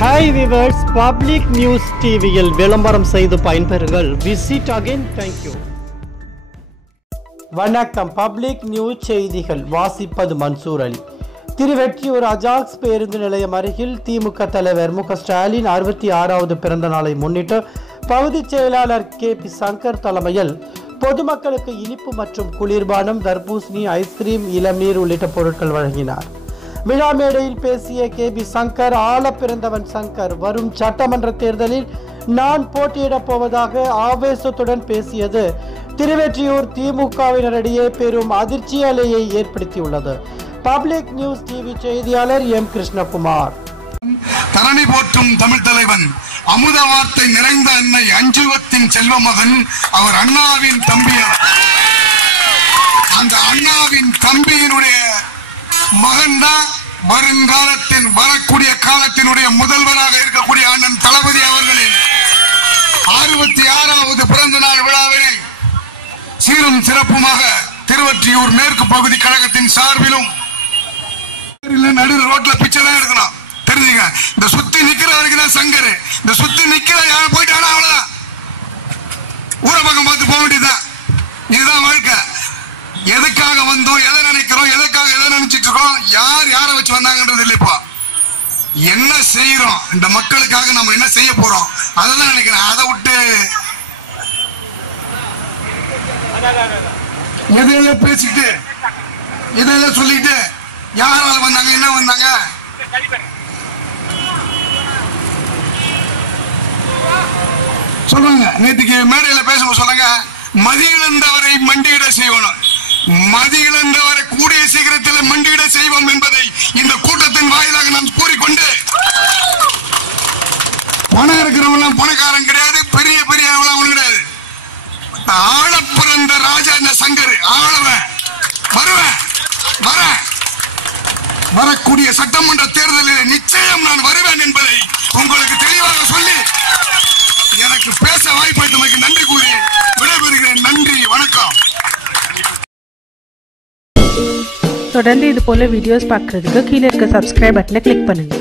Hi viewers public news டிவியில் விளம்பரம் செய்து பயன்பெறுங்கள். விசிட் அகைன் தேங்க்யூ வணக்கம். பப்ளிக் நியூஸ் செய்திகள். வாசிப்பது மன்சூர் அலி. திருவெற்றியூர் அஜாக்ஸ் பேருந்து நிலையம் அருகில் திமுக தலைவர் மு ஸ்டாலின் அறுபத்தி ஆறாவது பிறந்த நாளை முன்னிட்டு பகுதிச் செயலாளர் கே பி சங்கர் தலைமையில் பொதுமக்களுக்கு இனிப்பு மற்றும் குளிர்பானம் தர்பூசணி ஐஸ்கிரீம் இளநீர் உள்ளிட்ட பொருட்கள் வழங்கினார். விழா மேடையில் பேசிய கே பி சங்கர் ஆள பிறந்தவன் சங்கர் வரும் சட்டமன்ற தேர்தலில் நான் போட்டியிடப் போவதாக ஆவேசத்துடன் பேசியது. திருவெற்றியூர் திமுகவினரிடையே பெரும் அதிர்ச்சி அலையை ஏற்படுத்தியுள்ளது. பப்ளிக் நியூஸ் டிவி செய்தியாளர் எம். கிருஷ்ணகுமார். தரணி போற்றும் தமிழ் தலைவன் அமுத வார்த்தை நிறைந்த அன்னை அஞ்சுவத்தின் செல்வ மகன் அவர் அண்ணாவின் தம்பியார். அந்த அண்ணாவின் தம்பியினுடைய மகன் தான் வருங்காலத்தின் வரக்கூடிய காலத்தினுடைய முதல்வராக இருக்கக்கூடிய அண்ணன் தளபதி அவர்களின் அறுபத்தி ஆறாவது பிறந்த நாள் விழாவினை சீரும் சிறப்புமாக திருவற்றியூர் மேற்கு பகுதி கழகத்தின் சார்பிலும் நடு ரோட்ல பிச்சை தான் எடுக்கணும். தெரிஞ்சுங்க இந்த சுத்தி நிக்கிற வரைக்கும் தான் சங்கரு. இந்த சுத்தி நிக்கிற யாரும் போயிட்டானா அவ்வளவுதான். ஊர பக்கம் பார்த்து போக வேண்டியதுதான். இதுதான் வாழ்க்கை. எதுக்காக வந்தோம் எதை நினைக்கிறோம் எதுக்காக எதை நினைச்சிட்டு இருக்கோம் யார் யாரை வச்சு வந்தாங்கன்றது இல்லை என்ன செய்யறோம் இந்த மக்களுக்காக நம்ம என்ன செய்ய போறோம்? அதான் நினைக்கிறேன். அதை விட்டு எதையெல்லாம் பேசிட்டு எதையெல்லாம் சொல்லிட்டு யாரால வந்தாங்க என்ன வந்தாங்க? சொல்லுங்க. நேற்றுக்கு மேடையில் பேசும்போது சொல்லுங்க. மதியிழந்தவரை மண்டியிட செய்வனும். மதியிழந்தவரை கூடிய ஆழ பிறந்த ராஜா இந்த சங்கர்? ஆளவன் வருவேன் வர? வரக்கூடிய சட்டமன்ற தேர்தலில் நிச்சயம் நான் வருவேன் என்பதை உங்களுக்கு தெளிவாக சொல்லி எனக்கு பேச வாய்ப்பளித்தமைக்கு நன்றி கூறி விடைபெறுகிறேன். நன்றி வணக்கம். தொடர்ந்து இது போல வீடியோஸ் பார்க்கறதுக்கு கீழே இருக்க சப்ஸ்கிரைப் பட்டனை கிளிக் பண்ணுங்க.